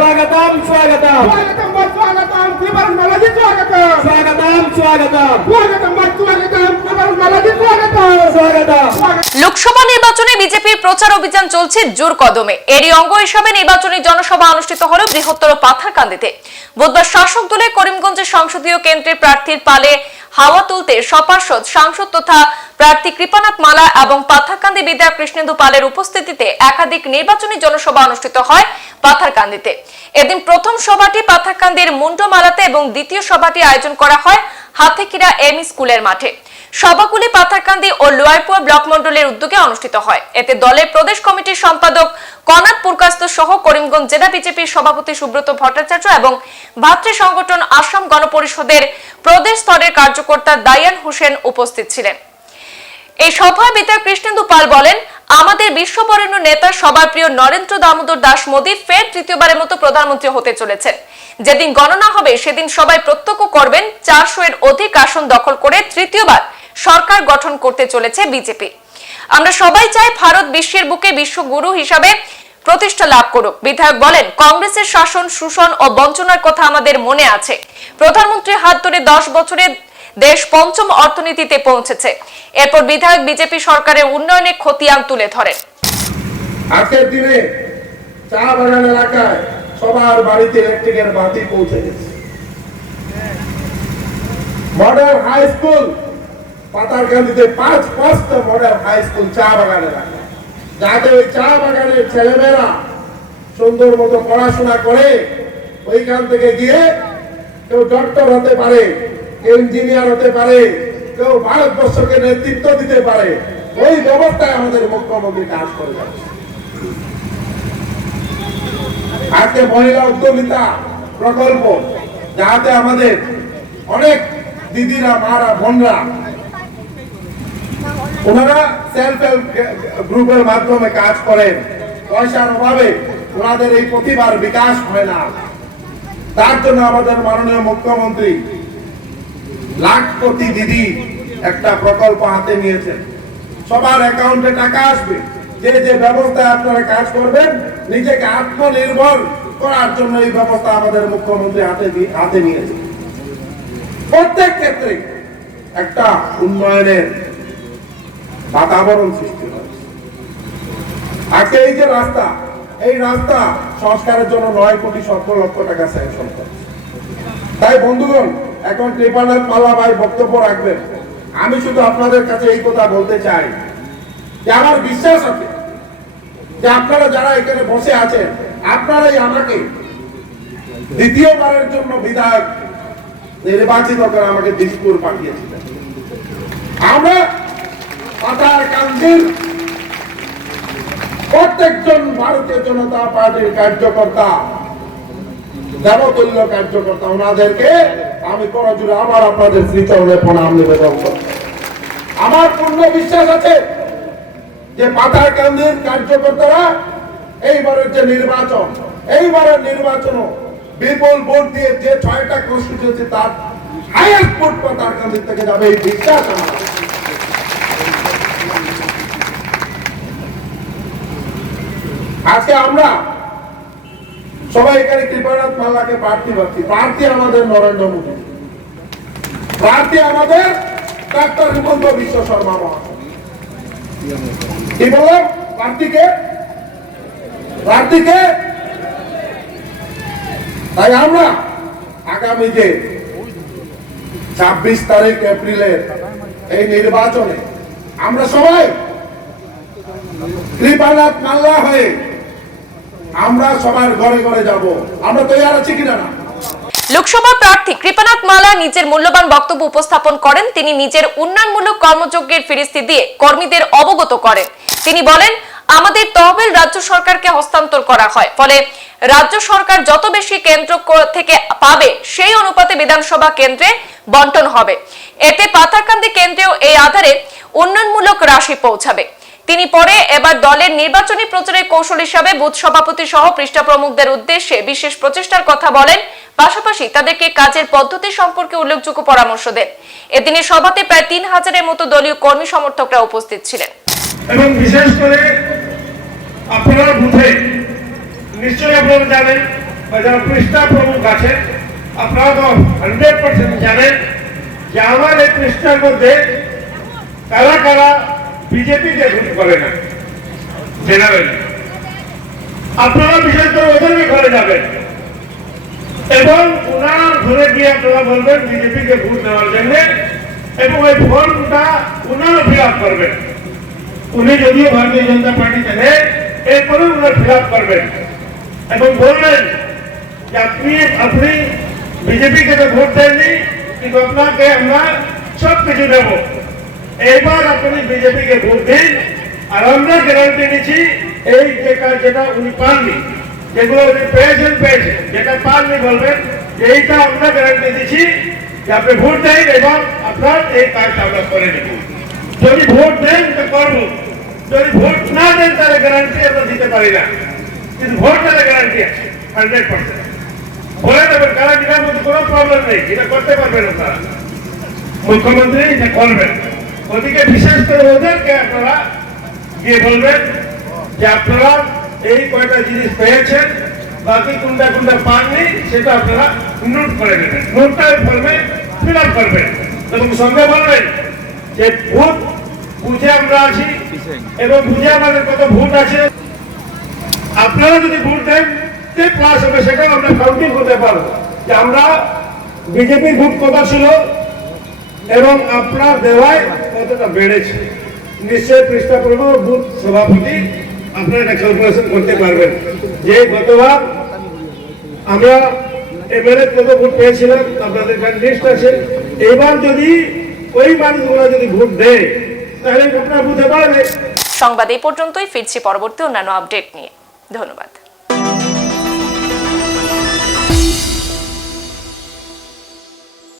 స్వాగతం స్వాగతం লোকসভা নির্বাচনে বিজেপির প্রচার অভিযান চলছে জোর কদমে। এরই অঙ্গ হিসাবে নির্বাচনী জনসভা অনুষ্ঠিত হল বৃহত্তর পাথারকান্দিতে বুধবার শাসক দলে করিমগঞ্জের সংসদীয় কেন্দ্রের প্রার্থীর পালে হাওয়া তুলতে সপার্ষদ সাংসদ তথা প্রার্থী কৃপানাথ মালা এবং পাথারকান্দি বিধায়ক কৃষ্ণেন্দু পালের উপস্থিতিতে একাধিক নির্বাচনী জনসভা অনুষ্ঠিত হয়। পাথারকান্দিতে। এদিন প্রথম সভাটি পাথারকান্দির মুন্ডমালাতে এবং দ্বিতীয় সভাটি আয়োজন করা হয় হাতেকিরা এম স্কুলের মাঠে। সভাগুলি পাথারকান্দি ও লোয়ারপুর ব্লক মন্ডলের উদ্যোগে অনুষ্ঠিত হয়। এতে দলের প্রদেশ কমিটির সম্পাদক কনাথ পুরকাস্ত সহ করিমগঞ্জ জেলা বিজেপির সভাপতি সুব্রত ভট্টাচার্য এবং ভাতৃ সংগঠন আসাম গণপরিষদের প্রদেশ স্তরের কার্যকর্তা দায়ান হোসেন উপস্থিত ছিলেন। এই সভায় বিধায়ক কৃষ্ণেন্দু পাল বলেন আমাদের বিশ্ববরেণ্য নেতা সবার প্রিয় নরেন্দ্র দামোদর দাস মোদী ফের তৃতীয়বারের মতো প্রধানমন্ত্রী হতে চলেছেন। যেদিন গণনা হবে, সেদিন সবাই প্রত্যক্ষ করবেন চারশো এর অধিক আসন দখল করে তৃতীয়বার সরকার গঠন করতে চলেছে বিজেপি। আমরা সবাই চাই ভারত বিশ্বের বুকে বিশ্বগুরু হিসাবে প্রতিষ্ঠা লাভ করুক। বিধায়ক বলেন, কংগ্রেসের শাসন, শোষণ ও বঞ্চনার কথা আমাদের মনে আছে। প্রধানমন্ত্রীর হাত ধরে দশ বছরে দেশ পঞ্চম অর্থনীতিতে পৌঁছেছে। এরপর বিধায়ক বিজেপি সরকারের উন্নয়নের খতিয়ান তুলে ধরেন। আজকের দিনে চা বাগান এলাকায় সবার বাড়িতে ইলেকট্রিকের বাতি পৌঁছে গেছে। মডার্ন হাই স্কুল পাতারকান্দিতে পাঁচ পাঁচটা মডার্ন হাই স্কুল চা বাগান এলাকায়। যাতে ওই চা বাগানের ছেলেমেয়েরা সুন্দর মতো পড়াশোনা করে, ওইখান থেকে গিয়ে কেউ ডক্টর হতে পারে ইঞ্জিনিয়ার হতে পারে, কেউ ভারতবর্ষকে নেতৃত্ব দিতে পারে, ওই ব্যবস্থায় আমাদের মুখ্যমন্ত্রী কাজ করে যাচ্ছে। মহিলা উদ্যমিতা প্রকল্প, যাতে আমাদের অনেক দিদিরা, মারা, বোনরা, ওনারা সেলফ হেল্প গ্রুপের মাধ্যমে কাজ করেন। পয়সার অভাবে ওনাদের এই প্রতিভার বিকাশ হয় না। তার জন্য আমাদের মাননীয় মুখ্যমন্ত্রী লাখ কোটি দিদি একটা প্রকল্প হাতে নিয়েছেন। সবার অ্যাকাউন্টে টাকা আসবে। যে যে ব্যবস্থায় আপনারা কাজ করবেন, নিজেকে আত্মনির্ভর করার জন্য এই ব্যবস্থা আমাদের মুখ্যমন্ত্রী হাতে হাতে নিয়েছে। প্রত্যেক ক্ষেত্রে একটা উন্নয়নের বাতাবরণ সৃষ্টি হয়েছে আজকে এই যে রাস্তা, এই রাস্তা সংস্কারের জন্য নয় কোটি সতেরো লক্ষ টাকা স্যাংশন করেছে তাই বন্ধুগণ এখন কৃপানাথ মাল্লা ভাই বক্তব্য রাখবেন। আমি শুধু আপনাদের কাছে এই কথা বলতে চাই যে আমার বিশ্বাস আছে যে আপনারা যারা এখানে বসে আছেন, আপনারাই আমাকে দ্বিতীয়বারের জন্য বিধায়ক নির্বাচিত করে আমাকে দিসপুর পাঠিয়েছিলেন। আমরা পাতার প্রত্যেকজন ভারতীয় জনতা পার্টির কার্যকর্তা, দেবতুল্য কার্যকর্তা, ওনাদেরকে আমি করজুড়ে আবার আপনাদের শ্রীচরণে প্রণাম নিবেদন করব আমার পূর্ণ বিশ্বাস আছে যে পাতার কান্দির কার্যকর্তারা এইবারের যে নির্বাচন, এইবারের নির্বাচন বিপুল ভোট দিয়ে যে ছয়টা কনস্টিটিউন্সি তার হাইয়েস্ট ভোট পাতার কান্দির থেকে যাবে, এই বিশ্বাস আমার। আজকে আমরা সবাই এখানে কৃপানাথ মাল্লাকে প্রার্থী পাচ্ছি প্রার্থী আমাদের নরেন্দ্র মোদী। প্রার্থী আমাদের ডাক্তার হিমন্ত বিশ্ব শর্মা কি বললাম প্রার্থীকে? প্রার্থীকে? তাই আমরা আগামী যে ছাব্বিশ তারিখ এপ্রিলের এই নির্বাচনে আমরা সবাই কৃপানাথ মাল্লা হয়ে আমরা সবার ঘরে ঘরে যাব। আমরা তৈরি আছি কিনা না? লোকসভা প্রার্থী কৃপানাথ মালা নিজের মূল্যবান বক্তব্য উপস্থাপন করেন। তিনি নিজের উন্নয়নমূলক কর্মযজ্ঞের ফিরিস্তি দিয়ে কর্মীদের অবগত করেন। তিনি বলেন, আমাদের তহবিল রাজ্য সরকারকে হস্তান্তর করা হয়। ফলে রাজ্য সরকার যত বেশি কেন্দ্র থেকে পাবে, সেই অনুপাতে বিধানসভা কেন্দ্রে বন্টন হবে। এতে পাথারকান্দি কেন্দ্রেও এই আধারে উন্নয়নমূলক রাশি পৌঁছাবে। তিনি পরে এবার দলের নির্বাচনী প্রচারের কৌশল হিসাবে বুথ সভাপতি সহ পৃষ্ঠা প্রমুখদের উদ্দেশ্যে বিশেষ প্রচেষ্টার কথা বলেন। পাশাপাশি তাদেরকে কাজের পদ্ধতি সম্পর্কে উল্লেখযোগ্য পরামর্শ দেন। এদিনের সভাতে প্রায় তিন হাজারের মতো দলীয় কর্মী সমর্থকরা উপস্থিত ছিলেন। এবং বিশেষ করে আপনারা বুথে নিশ্চয়ই আপনারা জানেন বা যারা পৃষ্ঠা প্রমুখ আছেন, আপনারা তো হান্ড্রেড পার্সেন্ট জানেন যে আমার এই পৃষ্ঠার মধ্যে কারা কারা বিজেপিকে ভোট করে না। জেনারেলি। আপনারা বিশেষ করে ওদের ঘরে যাবেন। এবং ওনার ঘরে গিয়ে আপনারা বলবেন বিজেপিকে ভোট দেওয়ার জন্য, এবং ওই ফর্মটা ওনারা ফিল আপ করবেন। উনি যদিও ভারতীয় জনতা পার্টিতে নেই এরপরে ওনারা ফিল আপ করবেন। এবং বলবেন যে আপনি আপনি বিজেপিকে তো ভোট দেননি, কিন্তু আপনাকে আমরা সব কিছু দেব। এইবার আপনি বিজেপিকে ভোট দিন, আর আমরা গ্যারান্টি নিচ্ছি এই যেটা যেটা উনি পাননি, যেগুলো উনি পেয়েছেন পেয়েছেন, যেটা পাননি বলবেন, এইটা আমরা গ্যারান্টি দিচ্ছি যে আপনি ভোট দেন এবং আপনার এই কাজটা আমরা করে নেব। যদি ভোট দেন তো করব। যদি ভোট না দেন, তাহলে গ্যারান্টি আমরা দিতে পারি না। কিন্তু ভোট দিলে গ্যারান্টি আছে হান্ড্রেড পার্সেন্ট বলে দেবেন গ্যারান্টিটার মধ্যে কোনো প্রবলেম নেই। এটা করতে পারবেন আপনারা। মুখ্যমন্ত্রী, এটা করবেন। ওদিকে বিশেষ করে ওদেরকে আপনারা গিয়ে বলবেন যে আপনারা এই কয়টা জিনিস পেয়েছেন, বাকি কোনটা কোনটা পাননি, সেটা আপনারা নোট করে নেবেন। নোটটা ফর্মে ফিল আপ করবেন এবং সঙ্গে বলবেন যে ভূত, বুঝে আমরা আছি এবং বুঝে আমাদের কত ভূত আছে। আপনারা যদি ভোট দেন, তে প্লাস হবে, সেটাও আমরা কাউন্টিং করতে পারব যে আমরা বিজেপির ভোট কত ছিল এবং আপনার দেওয়ায় কতটা বেড়েছে। নিশ্চয়ই পৃষ্ঠা করব বুথ সভাপতি আপনারা এটা ক্যালকুলেশন করতে পারবেন। যে গতবার আমরা এমএলএ কত ভোট পেয়েছিলাম, আপনাদের কাছে লিস্ট আছে। এবার যদি ওই মানুষগুলো যদি ভোট দেয়, তাহলে আপনারা বুঝতে পারবে সংবাদ এই পর্যন্তই, ফিরছি পরবর্তী অন্যান্য আপডেট নিয়ে। ধন্যবাদ।